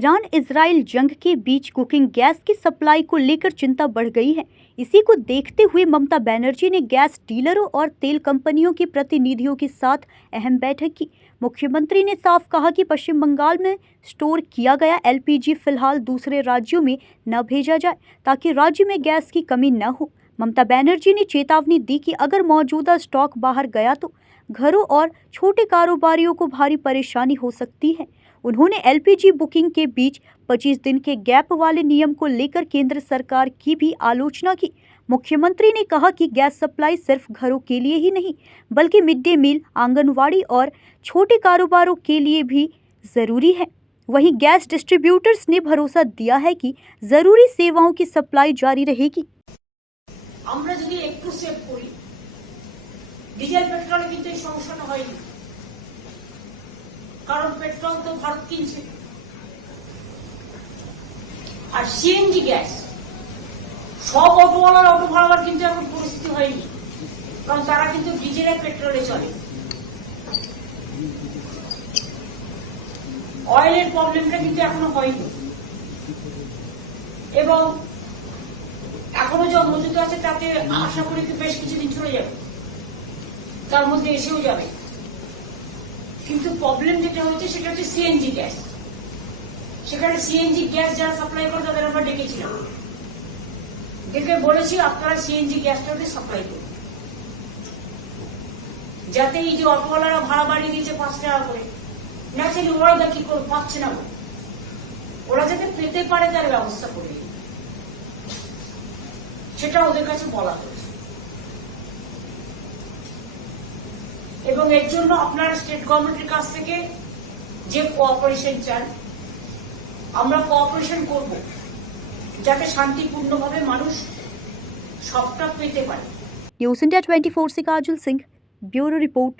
Iran Israel जंग के बीच cooking gas की सप्लाई को लेकर चिंता बढ़ गई है। इसी को देखते हुए ममता बनर्जी ने गैस डीलरों और तेल कंपनियों के प्रतिनिधियों के साथ अहम बैठक की। मुख्यमंत्री ने साफ कहा कि पश्चिम बंगाल में स्टोर किया गया एलपीजी फिलहाल दूसरे राज्यों में न भेजा जाए ताकि राज्य में गैस की कमी न हो। ममता बनर्जी ने चेतावनी दी कि अगर मौजूदा स्टॉक बाहर गया तो घरों और छोटे कारोबारियों को भारी परेशानी हो सकती है। उन्होंने एलपीजी बुकिंग के बीच 25 दिन के गैप वाले नियम को लेकर केंद्र सरकार की भी आलोचना की। मुख्यमंत्री ने कहा कि गैस सप्लाई सिर्फ घरों के लिए ही नहीं बल्कि मिड डे मील, आंगनवाड़ी और छोटे कारोबारों के लिए भी जरूरी है। वहीं गैस डिस्ट्रीब्यूटर्स ने भरोसा दिया है कि जरूरी सेवाओं की सप्लाई जारी रहेगी। আমরা যদি একটু সেভ করি ডিজেল পেট্রোলে কিন্তু এই সমস্যাটা হয়নি, কারণ পেট্রোল তো ভারত কিনছে। আর সিএনজি গ্যাস সব অটোওয়ালার অটো ভাড়াবার কিন্তু এখন পরিস্থিতি হয়নি, কারণ তারা কিন্তু ডিজেলে পেট্রোলে চলে। অয়েলের প্রবলেমটা কিন্তু এখনো হয়নি এবং এখনো যা মজুদ আছে তাতে আশা করি বেশ কিছুদিন চলে যাবে, তার মধ্যে এসেও যাবে। কিন্তু প্রবলেম যেটা হচ্ছে সেটা হচ্ছে সিএনজি গ্যাস। সেখানে সিএনজি গ্যাস যারা সাপ্লাই করে তাদের আমরা ডেকেছিলাম, ডেকে বলেছি আপনারা সিএনজি গ্যাসটাকে সাপ্লাই করুন, যাতে এই যে অটোওয়ালারা ভাড়া বাড়িয়ে দিয়েছে 5 টাকা করে, ন্যাচারালি ওরা কি করে পাচ্ছে না, ওরা যাতে পেতে পারে তার ব্যবস্থা করে সেটা ওদের কাছে বলা হয়েছে। এবং এর জন্য আপনারা স্টেট গভর্নমেন্টের কাছ থেকে যে কোঅপারেশন চান আমরা কোঅপারেশন করব, যাতে শান্তিপূর্ণভাবে মানুষ সবটা পেতে পারে। न्यूज़ इंडिया 24 से काजल सिंह, ब्यूरो रिपोर्ट।